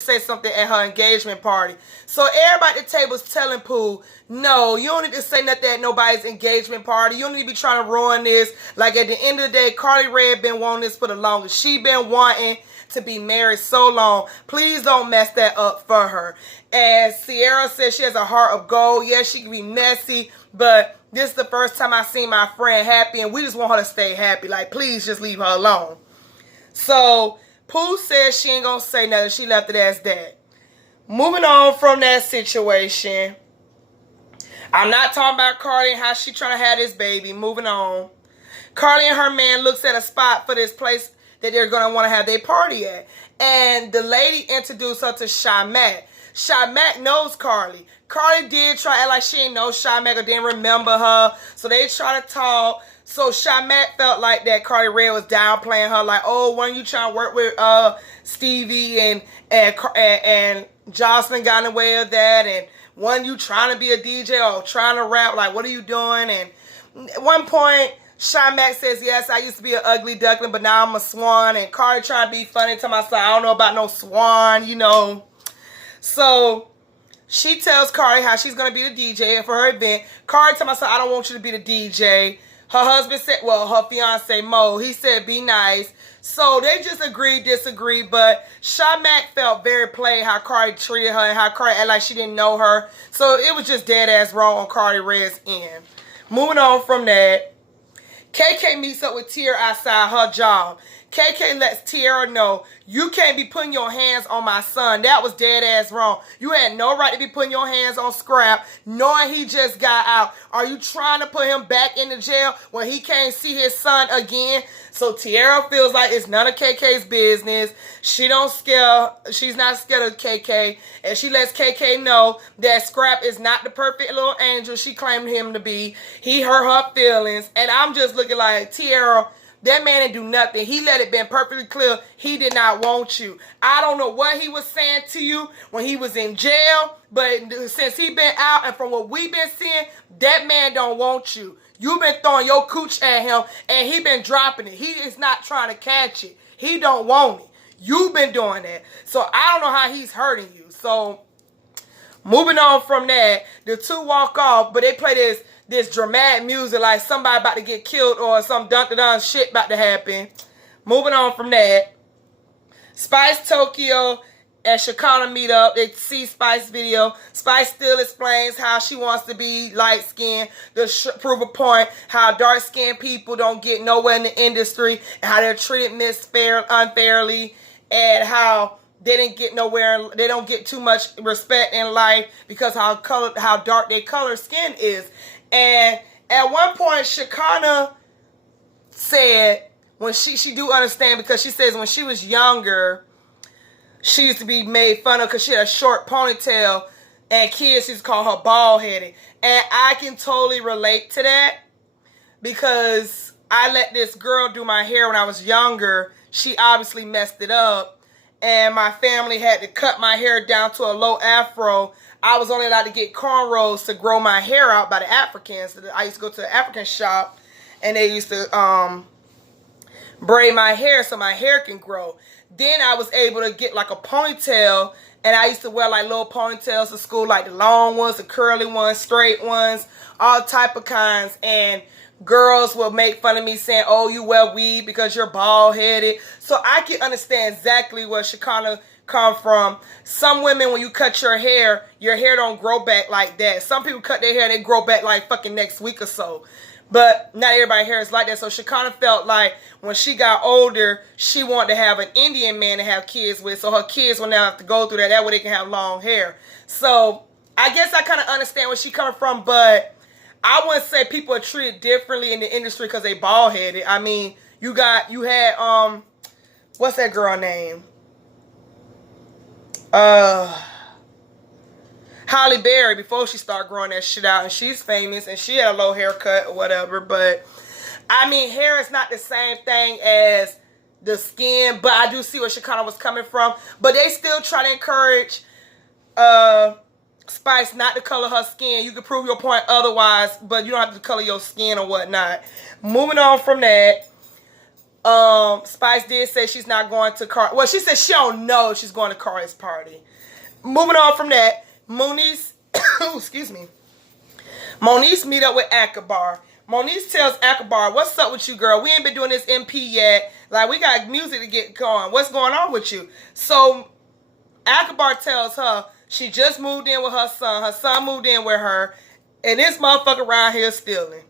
say something at her engagement party. So everybody at the table is telling Pooh, no, you don't need to say nothing at nobody's engagement party. You don't need to be trying to ruin this. Like, at the end of the day, Carly Red been wanting this for the longest. She been wanting to be married so long. Please don't mess that up for her. And Ciara says she has a heart of gold. Yes, she can be messy, but this is the first time I seen my friend happy, and we just want her to stay happy. Like, please just leave her alone. So Pooh says she ain't gonna say nothing. She left it as that. Moving on from that situation. I'm not talking about Carly and how she trying to have this baby. Moving on. Carly and her man looks at a spot for this place that they're going to want to have their party at. And the lady introduced her to Shymack. Shymack knows Carly. Carly did try to act like she didn't know Shymack or didn't remember her. So they try to talk. So Shymack felt like that Carly Red was downplaying her. Like, oh, when you trying to work with Stevie and Jocelyn got in the way of that. And when you trying to be a DJ or trying to rap, like, what are you doing? And at one point, Shymack says, yes, I used to be an ugly duckling, but now I'm a swan. And Cardi trying to be funny to myself. I don't know about no swan, you know. So she tells Cardi how she's going to be the DJ for her event. Cardi tells myself, I don't want you to be the DJ. Her husband said, well, her fiance, Mo, he said, be nice. So they just agreed, disagreed. But Shymack felt very played how Cardi treated her and how Cardi acted like she didn't know her. So it was just dead ass wrong on Cardi Red's end. Moving on from that. KK meets up with Tiara outside her job. KK lets Tiara know, you can't be putting your hands on my son. That was dead ass wrong. You had no right to be putting your hands on Scrap, knowing he just got out. Are you trying to put him back into jail when he can't see his son again? So Tiara feels like it's none of KK's business. She's not scared of KK. And she lets KK know that Scrap is not the perfect little angel she claimed him to be. He hurt her feelings. And I'm just looking like, Tiara, that man didn't do nothing. He let it been perfectly clear he did not want you. I don't know what he was saying to you when he was in jail, but since he been out and from what we've been seeing, that man don't want you. You've been throwing your cooch at him and he been dropping it. He is not trying to catch it. He don't want it. You've been doing that. So I don't know how he's hurting you. So moving on from that, the two walk off, but they play this dramatic music like somebody about to get killed or some dun-dun-dun shit about to happen. Moving on from that. Spice Tokyo and Shekinah meet up. They see Spice video. Spice still explains how she wants to be light-skinned to prove a point. How dark-skinned people don't get nowhere in the industry. And how they're treated unfairly. And how they didn't get nowhere. They don't get too much respect in life because how dark their color skin is. And at one point, Shekinah said, when she do understand, because she says when she was younger, she used to be made fun of because she had a short ponytail and kids used to call her bald-headed. And I can totally relate to that because I let this girl do my hair when I was younger. She obviously messed it up. And my family had to cut my hair down to a low afro. I was only allowed to get cornrows to grow my hair out by the Africans. I used to go to the African shop and they used to braid my hair so my hair can grow. Then I was able to get like a ponytail, and I used to wear like little ponytails to school, like the long ones, the curly ones, straight ones, all type of kinds. And girls will make fun of me saying, oh, you wear weave because you're bald-headed. So I can understand exactly where Shekinah come from. Some women, when you cut your hair don't grow back like that. Some people cut their hair, they grow back like fucking next week or so. But not everybody's hair is like that. So Shekinah felt like when she got older, she wanted to have an Indian man to have kids with. So her kids will now have to go through that. That way they can have long hair. So I guess I kind of understand where she's coming from. But I wouldn't say people are treated differently in the industry because they bald-headed. I mean, you had, what's that girl name? Halle Berry, before she started growing that shit out, and she's famous, and she had a low haircut or whatever, but, I mean, hair is not the same thing as the skin, but I do see where Shekinah was coming from, but they still try to encourage, Spice not to color her skin. You can prove your point otherwise, but you don't have to color your skin or whatnot. Moving on from that, Spice did say she's not going to Carly. Well, she said she don't know if she's going to Carly's party. Moving on from that, Moniece, excuse me, Moniece meet up with Akbar. Moniece tells Akbar, what's up with you, girl? We ain't been doing this MP yet. Like, we got music to get going. What's going on with you? So, Akbar tells her she just moved in with her son. Her son moved in with her. And this motherfucker around here stealing.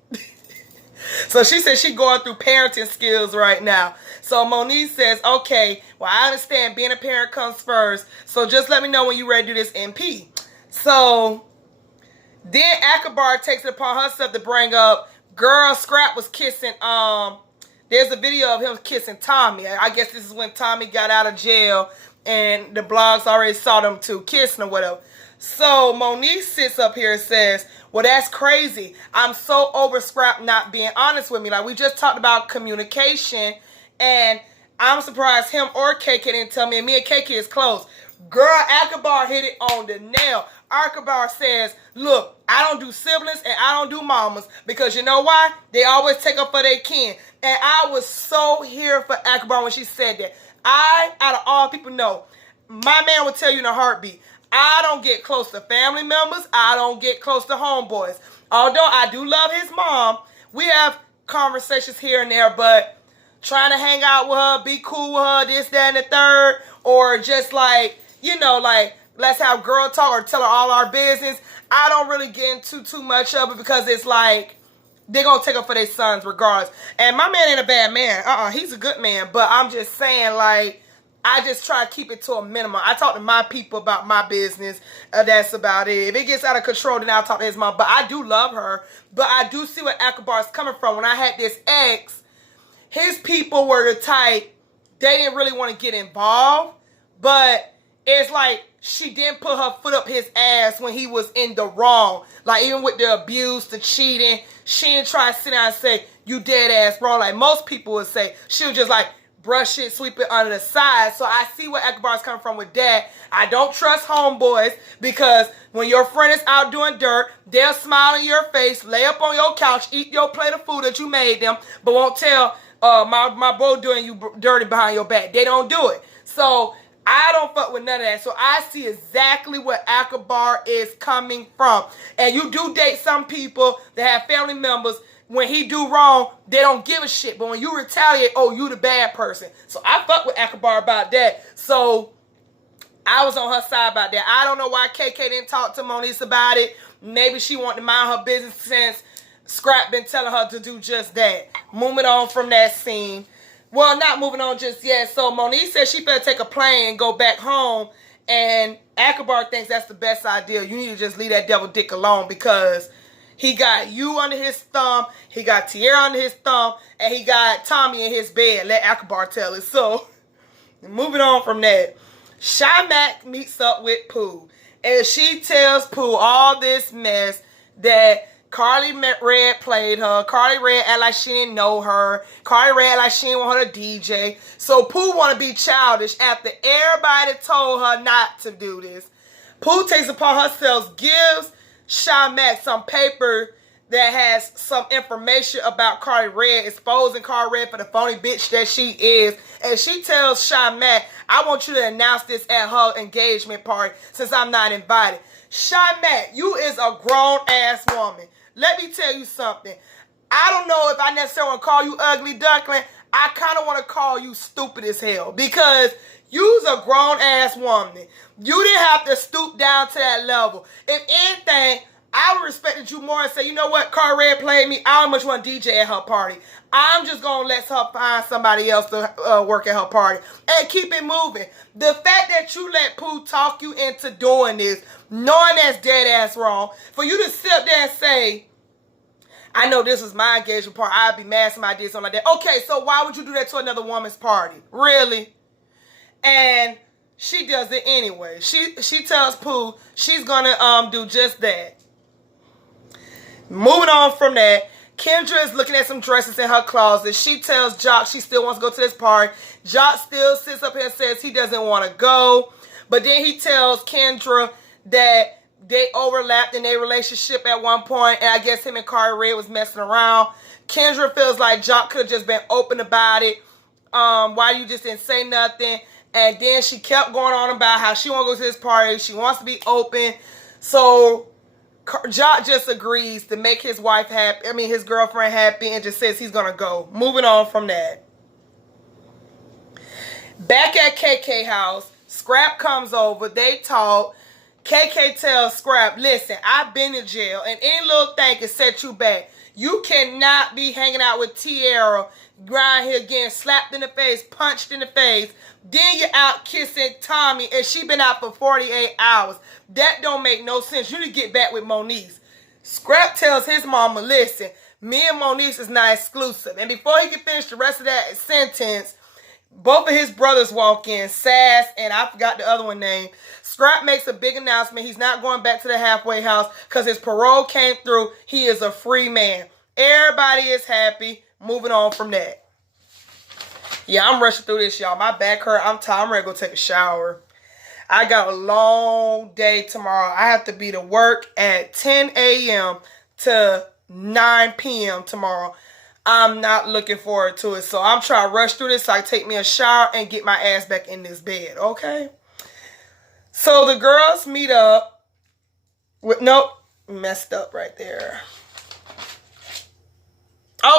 So she says she going through parenting skills right now. So Moniece says, okay, well, I understand being a parent comes first. So just let me know when you're ready to do this MP. So then Akbar takes it upon herself to bring up, girl, Scrap was kissing, there's a video of him kissing Tommy. I guess this is when Tommy got out of jail and the blogs already saw them two kissing or whatever. So Moniece sits up here and says, well, that's crazy. I'm so over Scrap not being honest with me. Like, we just talked about communication, and I'm surprised him or KK didn't tell me, and me and KK is close. Girl, Akbar hit it on the nail. Akbar says, look, I don't do siblings and I don't do mamas, because you know why? They always take up for their kin. And I was so here for Akbar when she said that. Out of all people know, my man will tell you in a heartbeat, I don't get close to family members. I don't get close to homeboys. Although I do love his mom, we have conversations here and there, but trying to hang out with her, be cool with her, this, that, and the third, or just like, you know, like, let's have girl talk or tell her all our business. I don't really get into too much of it because it's like, they're going to take up for their sons regardless. And my man ain't a bad man. He's a good man. But I'm just saying, like, I just try to keep it to a minimum. I talk to my people about my business. That's about it. If it gets out of control, then I'll talk to his mom. But I do love her. But I do see where Akbar is coming from. When I had this ex, his people were the type, they didn't really want to get involved. But it's like she didn't put her foot up his ass when he was in the wrong. Like, even with the abuse, the cheating, she didn't try to sit down and say, you dead ass wrong. Like most people would say. She was just like, brush it, sweep it under the side. So I see where Akbar is coming from with that. I don't trust homeboys because when your friend is out doing dirt, they'll smile in your face, lay up on your couch, eat your plate of food that you made them, but won't tell my bro doing you dirty behind your back. They don't do it. So I don't fuck with none of that. So I see exactly where Akbar is coming from. And you do date some people that have family members. When he do wrong, they don't give a shit. But when you retaliate, oh, you the bad person. So I fuck with Akbar about that. So I was on her side about that. I don't know why KK didn't talk to Moniece about it. Maybe she wanted to mind her business since Scrap been telling her to do just that. Moving on from that scene. Well, not moving on just yet. So Moniece said she better take a plane and go back home. And Akbar thinks that's the best idea. You need to just leave that devil dick alone because he got you under his thumb, he got Tierra under his thumb, and he got Tommy in his bed. Let Akbar tell it. So, moving on from that, Shymack meets up with Pooh. And she tells Pooh all this mess that Carly Red played her. Carly Red act like she didn't know her. Carly Red act like she didn't want her to DJ. So Pooh want to be childish after everybody told her not to do this. Pooh takes upon herself, gives Shymack some paper that has some information about Carly Red, exposing Carly Red for the phony bitch that she is. And she tells Shymack, I want you to announce this at her engagement party since I'm not invited. Shymack, you is a grown-ass woman. Let me tell you something. I don't know if I necessarily want to call you ugly duckling. I kind of want to call you stupid as hell because you's a grown-ass woman. You didn't have to stoop down to that level. If anything, I would respect you more and say, you know what, Carly Red played me. I don't much want to DJ at her party. I'm just going to let her find somebody else to work at her party. And keep it moving. The fact that you let Pooh talk you into doing this, knowing that's dead ass wrong, for you to sit there and say, I know this was my engagement party. I'd be mad if somebody did something like that. Okay, so why would you do that to another woman's party? Really? And she does it anyway. She tells Pooh she's gonna do just that. Moving on from that, Kendra is looking at some dresses in her closet. She tells Jock she still wants to go to this party. Jock still sits up here and says he doesn't want to go. But then he tells Kendra that they overlapped in their relationship at one point, and I guess him and Carly Red was messing around. Kendra feels like Jock could have just been open about it. Why you just didn't say nothing? And then she kept going on about how she want to go to this party. She wants to be open. So Jock just agrees to make his wife happy. I mean, his girlfriend happy, and just says he's going to go. Moving on from that. Back at KK house, Scrap comes over. They talk. KK tells Scrap, listen, I've been in jail, and any little thing can set you back. You cannot be hanging out with Tierra, around here getting slapped in the face, punched in the face. Then you're out kissing Tommy, and she been out for 48 hours. That don't make no sense. You need to get back with Moniece. Scrap tells his mama, listen, me and Moniece is not exclusive. And before he can finish the rest of that sentence, both of his brothers walk in, Sass, and I forgot the other one name. Scrap makes a big announcement. He's not going back to the halfway house because his parole came through. He is a free man. Everybody is happy. Moving on from that. Yeah, I'm rushing through this, y'all. My back hurt. I'm tired. I'm ready to go take a shower. I got a long day tomorrow. I have to be to work at 10 a.m. to 9 p.m. tomorrow. I'm not looking forward to it. So I'm trying to rush through this so I can take me a shower and get my ass back in this bed, okay? So the girls meet up with, nope, messed up right there.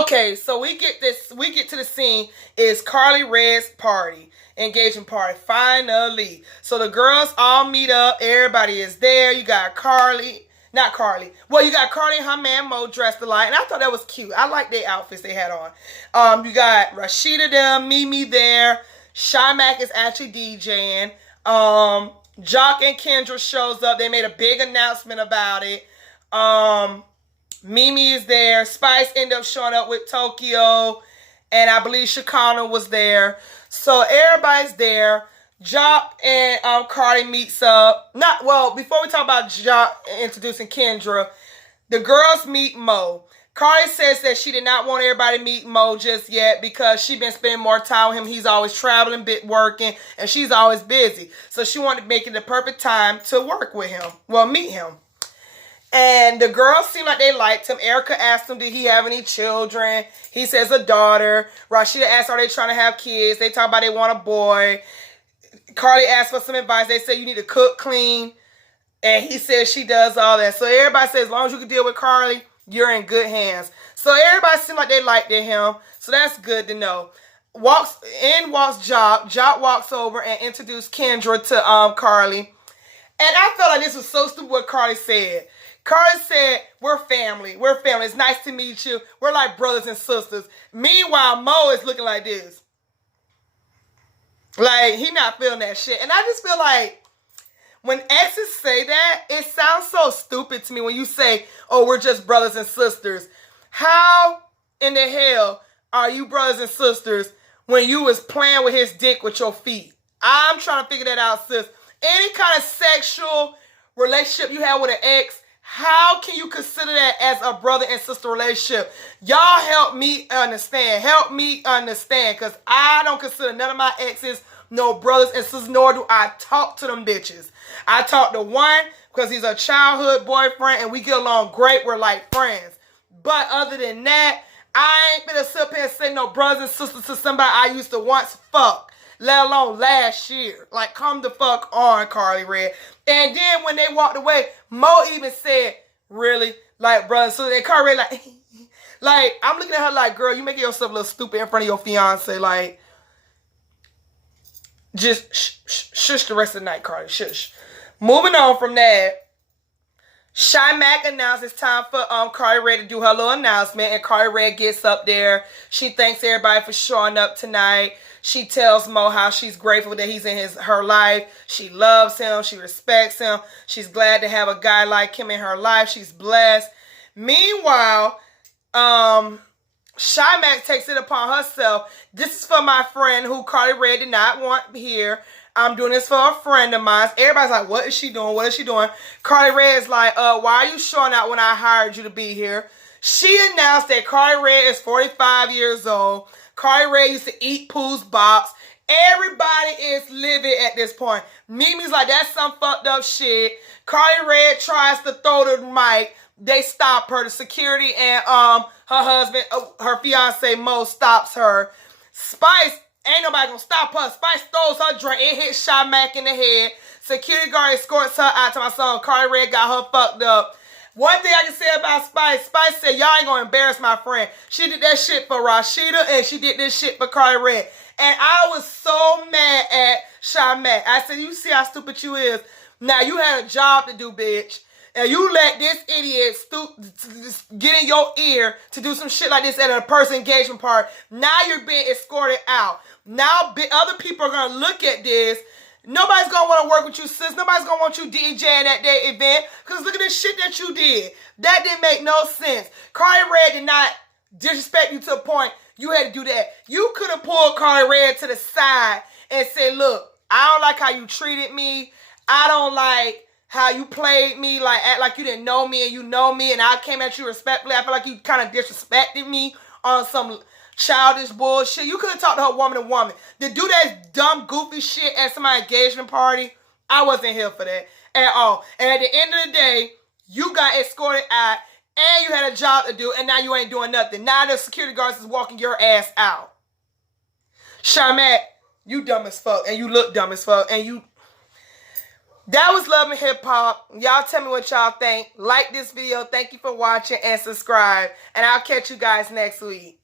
Okay, so we get to the scene. Is Carly Red's party, engagement party, finally. So the girls all meet up. Everybody is there. You got Carly. Not Carly. Well, you got Carly and her man Mo dressed alike. And I thought that was cute. I like their outfits they had on. You got Rashida there, Mimi there. Shymack is actually DJing. Jock and Kendra shows up. They made a big announcement about it. Mimi is there. Spice ended up showing up with Tokyo. And I believe Shakana was there. So everybody's there. Jock and Cardi meets up. Before we talk about Jock introducing Kendra, the girls meet Mo. Cardi says that she did not want everybody to meet Mo just yet because she been spending more time with him. He's always traveling, working, and she's always busy. So she wanted to make it the perfect time to work with him. Well, meet him. And the girls seemed like they liked him. Erica asked him, did he have any children? He says a daughter. Rashida asked, are they trying to have kids? They talk about they want a boy. Carly asked for some advice. They said you need to cook, clean. And he says she does all that. So everybody says as long as you can deal with Carly, you're in good hands. So everybody seemed like they liked him. So that's good to know. Walks Jock. Jock walks over and introduced Kendra to Carly. And I felt like this was so stupid what Carly said. Carly said, we're family. We're family. It's nice to meet you. We're like brothers and sisters. Meanwhile, Mo is looking like this. Like, he not feeling that shit. And I just feel like when exes say that, it sounds so stupid to me when you say, oh, we're just brothers and sisters. How in the hell are you brothers and sisters when you was playing with his dick with your feet? I'm trying to figure that out, sis. Any kind of sexual relationship you have with an ex, how can you consider that as a brother and sister relationship? Y'all help me understand. Help me understand. Because I don't consider none of my exes no brothers and sisters, nor do I talk to them bitches. I talk to one because he's a childhood boyfriend and we get along great. We're like friends. But other than that, I ain't gonna sit up here and say no brothers and sisters to somebody I used to once fuck. Let alone last year. Like, come the fuck on, Carly Red. And then when they walked away, Mo even said, really? Like, brother, so they Carly Red like, like, I'm looking at her like, girl, you making yourself a little stupid in front of your fiance. Like, just shush the rest of the night, Carly. Shush. Moving on from that, Shymack announced it's time for Carly Red to do her little announcement. And Carly Red gets up there. She thanks everybody for showing up tonight. She tells Mo how she's grateful that he's in her life. She loves him. She respects him. She's glad to have a guy like him in her life. She's blessed. Meanwhile, Shymack takes it upon herself. This is for my friend who Carly Red did not want here. I'm doing this for a friend of mine. Everybody's like, what is she doing? What is she doing? Carly Red's like, why are you showing out when I hired you to be here? She announced that Carly Red is 45 years old. Carly Red used to eat Pooh's box. Everybody is livid at this point. Mimi's like, that's some fucked up shit. Carly Red tries to throw the mic. They stop her. The security and her husband, her fiance Mo stops her. Spice Ain't nobody gonna stop her. Spice throws her drink. It hit Sha Mac in the head. Security guard escorts her out to my son. Carly Red got her fucked up. One thing I can say about Spice, Spice said, y'all ain't gonna embarrass my friend. She did that shit for Rashida, and she did this shit for Carly Red. And I was so mad at Sha Mac. I said, you see how stupid you is. Now, you had a job to do, bitch. And you let this idiot get in your ear to do some shit like this at a person engagement party. Now you're being escorted out. Now other people are going to look at this. Nobody's going to want to work with you, sis. Nobody's going to want you DJing at their event. Because look at this shit that you did. That didn't make no sense. Carly Red did not disrespect you to a point you had to do that. You could have pulled Carly Red to the side and said, look, I don't like how you treated me. I don't like how you played me, like act like you didn't know me and you know me, and I came at you respectfully. I feel like you kind of disrespected me on some childish bullshit. You could have talked to her woman to woman. To do that dumb, goofy shit at somebody's engagement party, I wasn't here for that at all. And at the end of the day, you got escorted out, and you had a job to do, and now you ain't doing nothing. Now the security guards is walking your ass out. Sha Mac, you dumb as fuck, and you look dumb as fuck, and you... That was Love and Hip Hop. Y'all tell me what y'all think. Like this video. Thank you for watching and subscribe. And I'll catch you guys next week.